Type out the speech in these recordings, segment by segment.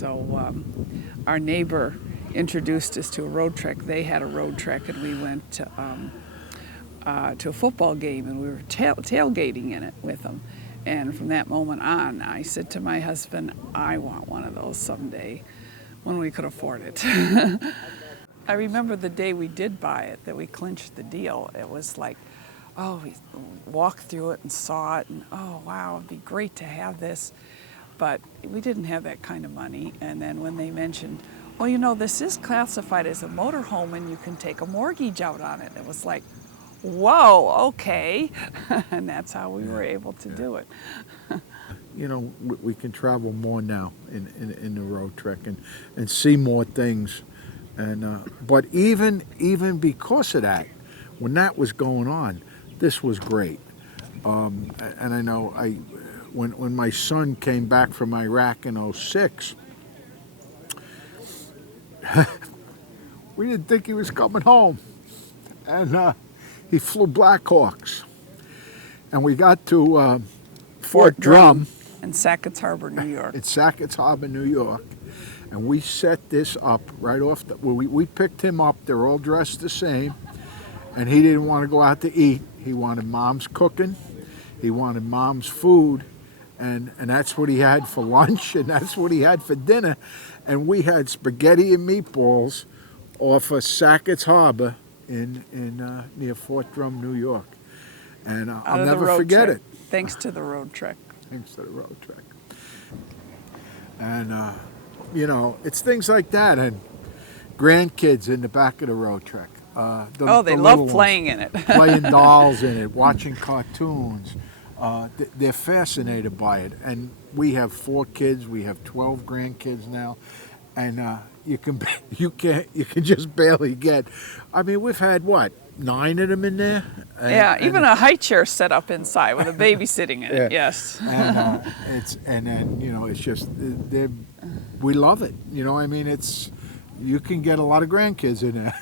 So our neighbor introduced us to a Roadtrek. They had a Roadtrek, and we went to a football game, and we were tailgating in it with them. And from that moment on, I said to my husband, I want one of those someday when we could afford it. I remember the day we did buy it, that we clinched the deal. It was like, oh, we walked through it and saw it, and oh, wow, it'd be great to have this. But we didn't have that kind of money. And then when they mentioned, well, you know, this is classified as a motorhome and you can take a mortgage out on it, it was like, whoa, okay. And that's how we were able to do it. You know, we can travel more now in the Roadtrek and see more things. And but even because of that, when that was going on, this was great. And I know when my son came back from Iraq in '06, we didn't think he was coming home, and he flew Blackhawks, and we got to Fort Drum in Sackett's Harbor, New York. in Sackett's Harbor, New York. And we set this up right off the, we picked him up, they're all dressed the same, and he didn't want to go out to eat. He wanted mom's cooking, he wanted mom's food, and that's what he had for lunch, and that's what he had for dinner. And we had spaghetti and meatballs off of Sackett's Harbor in near Fort Drum, New York. And I'll never forget it. Thanks to the Roadtrek. Thanks to the Roadtrek. And you know, it's things like that, and grandkids in the back of the Roadtrek. They love playing in it. Playing dolls in it, watching cartoons. They're fascinated by it. And we have 4 kids. We have 12 grandkids now, and you can just barely get. I mean, we've had what, 9 of them in there. And even a high chair set up inside with a baby sitting in it. Yes. And then you know, it's just we love it. You know, I mean, you can get a lot of grandkids in there.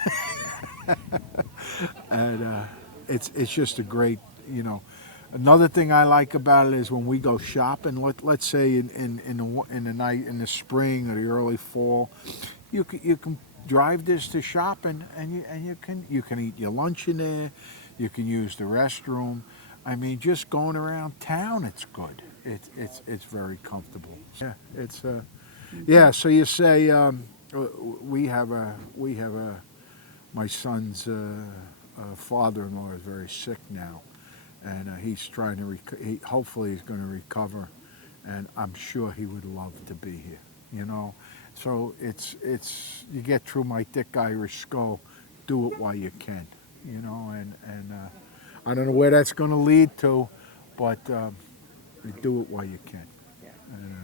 And it's just a great, you know. Another thing I like about it is when we go shopping. Let's say in the night, in the spring or the early fall, you can drive this to shop, and you can eat your lunch in there. You can use the restroom. I mean, just going around town, it's good. It's very comfortable. Yeah, it's yeah. So you say we have my son's father-in-law is very sick now, and he's trying to hopefully he's going to recover, and I'm sure he would love to be here. You know, so it's you get through my thick Irish skull, do it while you can. You know, and I don't know where that's going to lead to, but do it while you can. And,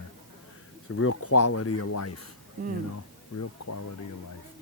it's a real quality of life. You know, real quality of life.